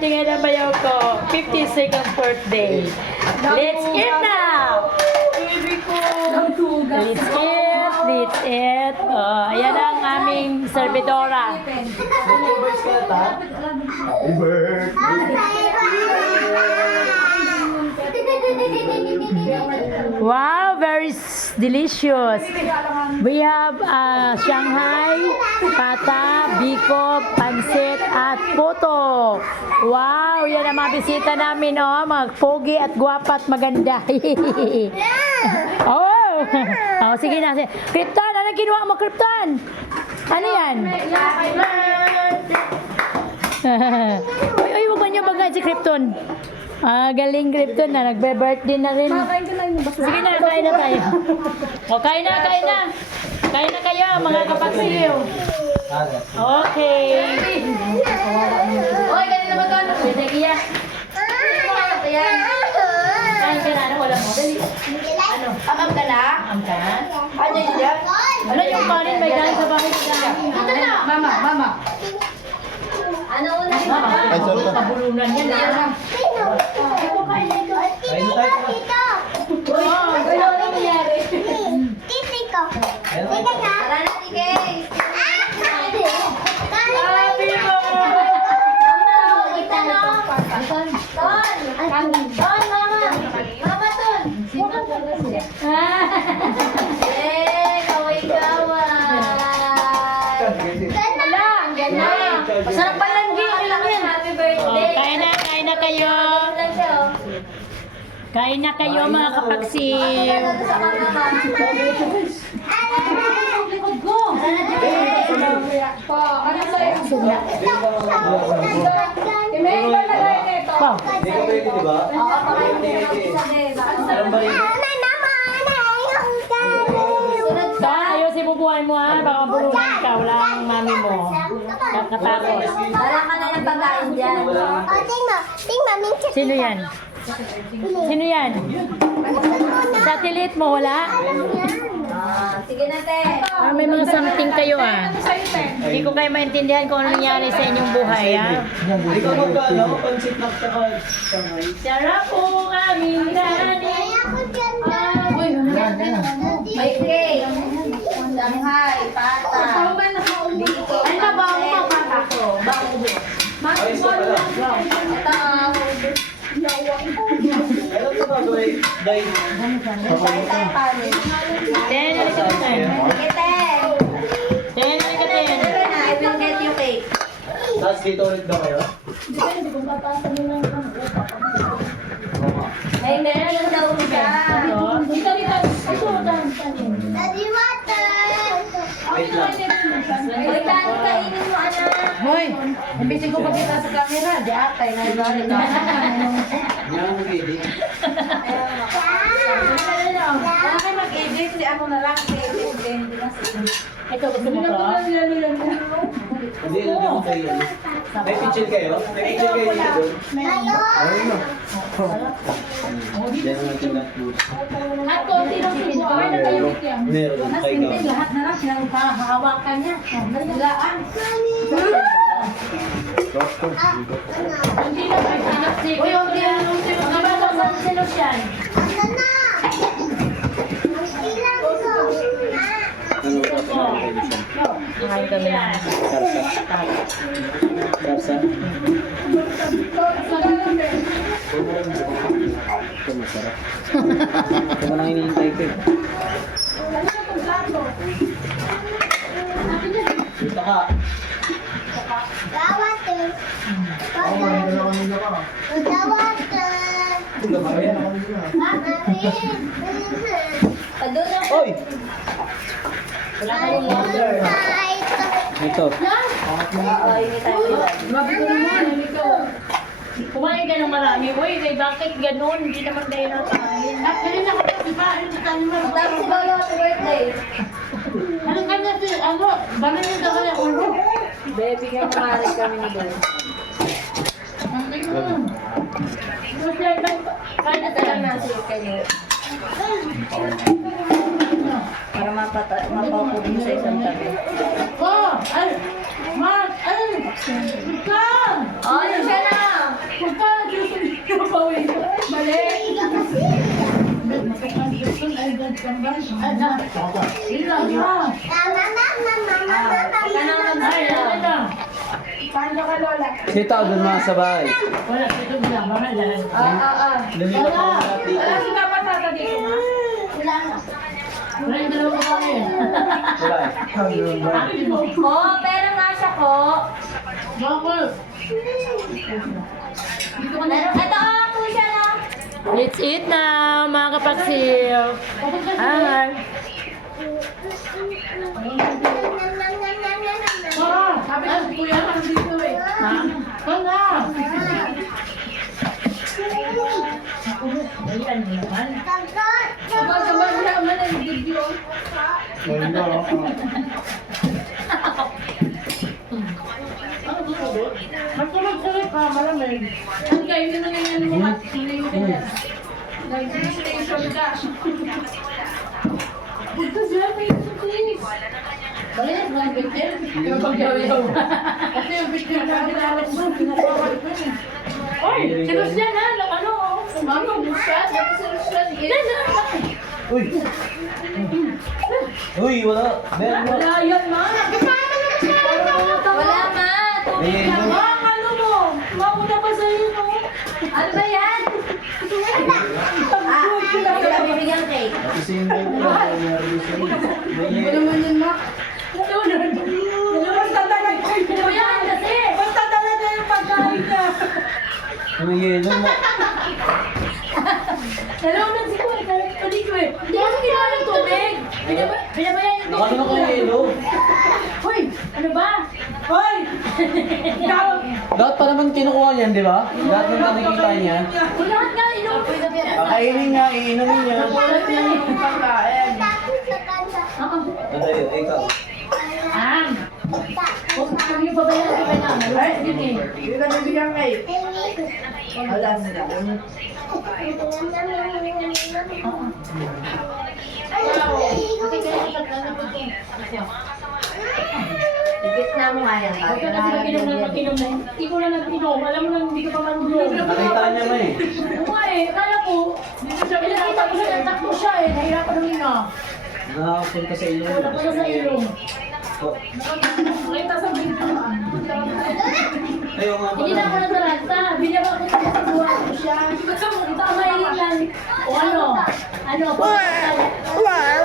birthday na bayaw ko. 52nd birthday. Let's eat now! Baby ko. Let's eat, let's eat. Oh, ayan ang aming servidora. Wow, very delicious. We have uh, Shanghai, pata, biko, pansit, at puto. Wow, yan ang mga bisita namin, oh. Mga pogi at gwapa at maganda. oh, oh, sige na. sige. Krypton, ano ginawa mo, Krypton? Ano yan? uy, uy, huwag niyo bagay si Krypton. Ah, galing Krypton na. Nagbe-birthday na rin. Kain ka na yung basta. Sige na, kain na tayo. O, kain na, kain na. Kain na kayo, mga kapagsiyo. Okay. Oy, ganun naman to. ano? Pwede kaya. Ayan. Kain ka na, ano, wala mo. Dali. Ano? Amam ka na? Ang ka? Ano yun? Ano yung kanin? May kanin sa bahay ka. Ito na. Mama, mama. Ano Ay, sorry ka. pabulunan yan. ah. Ito. Ayun tayo. Oh, Ano ano nangyari? Ayun na tayo. Tara na, Tike. happy birthday! Kita na. Ton. Ton, mama. Mama, Ton. Eh, kaway-kaway. Wala, ang ganda. Masarap pa lang gin. lang yan. Happy Oh, birthday. kain na, kain na kayo. Kain na kayo mga. Ano mama? Wow. Hindi ka pwede, di ba? Alam ba yun? Ha. Baka bulunan ka. Wala ang mami mo. Nakatakot. Dala ka na ng pagkain dyan. Sino yan? Sino yan? Satellite mo, wala? Ah, sige na, te. Ah, may mga something kayo ah. Hindi ko kayo maintindihan kung ano nangyari sa inyong buhay ah. Ikaw magkano? Pansit na sangay. Sarap po aming dani. May cake. Shanghai, pata. Biko. Ano ba ba mo papa ko? Ay, isa pala. Ito. Ayun ka ba, Tayo tayo kanin. Ten, ano ka ten? Ten, ano ka ten? I will get you cake. Tapos dito ulit ba kayo? May meron daw siya. Wait lang. Kainin mo, anak. Hoy, imbisin ko pakita sa camera, di atay na ibalik na. Yan, mag-edit. Kayo mag-edit, si ano na lang, si edit, hindi na si Ito, gusto mo to? Hindi, hindi ko kayo. May pitchil kayo? May pitchil kayo dito doon? Ayun na. Yan ang ating notebook. At konti lang subo. Ay, nakayawit yan. Meron. Mas Kay hindi, Gab. lahat na lang, pinagpahawakan niya. Nagilaan. Hindi hanap si... Uy, yung tinanong si... Diba sa San Sebastian? Ano ba ito? Kumain kami na. Sarsa. Sarsa. Ito masarap. Ito mo nang hinihintay ko eh. Dito ka. Yan? Padun na. Oy! Wala ka rin. Ito. Oo, hindi tayo. Kumain ka ng marami. Uy, kay bakit ganun? Hindi naman tayo nakain. Actually, nakatabi pa, ano sa tayo mo? Tapos si Lolo, happy birthday. Ano kanya si, ano, banan niyo daw kaya ulo. Baby, nga kumari kami ni Lolo. Kain na Ito lang na si ano? Para mapata, mapaupo sa isang tabi. Go! Ay! Mark! Ay! Sultan! O, ano siya na? Sultan! Diyos ang pinapawin. Mali! Sita ako dun mga sabay. Wala, sito mo lang. Wala, dyan. Ah, ah, ah. Wala, wala. Wala, sito wala yung. Oh, pero nasa ko. Bakit? Meron, ito, oh, pusa na. Let's eat now, mga kapaksil. Hi. Sabi ko, si Kuya, nandito eh. Ha? Wala. Ayan naman. Sabag-sabag Magkulog-kulog ka, malamig. Ang kayo na naman yan mo at Nag-station ka. Punta siya, may please. Bakit? Mga bitin? Yung pagyaw-yaw. Kasi yung bitin na kinalag mo, pinapawal ko eh. Oy, si Lucian ha, ano. Mama, busan. Dati sa Lucian. Yan, yan. Uy! Uy, wala. Meron mo. Wala yan, ma. Wala, ma. Tubig Ayun, lang. no. Ma, ano mo? Mauna pa sa'yo, no? Ano ba yan? Ah, ito bibigyan cake. Ito si Inday ko. Meron siya. May naman yun, ma. Basta talaga. Ano ba yan kasi? Basta talaga yung pagkain na. May yelo mo. Dalawa na si Kuya, palig ko eh. Hindi kasi ginawa Binaba- Binabayan yung Nakano ko yung yelo? Hoy! Ano ba? Hoy! Ikaw! Lahat pa naman kinukuha niyan, di ba? Lahat ng nakikita niya. Lahat nga inom. Kakainin niya, iinumin niya. Wala na yung pagkain. Ano yun? Eh, ikaw. Ang. Huwag huwag niyo pabayaan ko kanya. Ay, sige. Hindi ka nabigyan kayo. Wala sila. Ikit na mo nga yan. Huwag ka kasi mag-inom na mag-inom na. Ko na nag-inom. Alam mo na hindi ka pa marunong. Nakita niya mo eh. Oo nga eh. Akala ko, pinakita ko siya. Natakbo siya eh. Nahirapan ng ina. Nakakapunta sa ilong. Pa sa ilong. Oh. Nakita sa video. Ayaw nga Hindi na ako pala. nataranta. Binaba ko sa buwa ko siya. Ito ang mahilig O ano? Ano? Wow!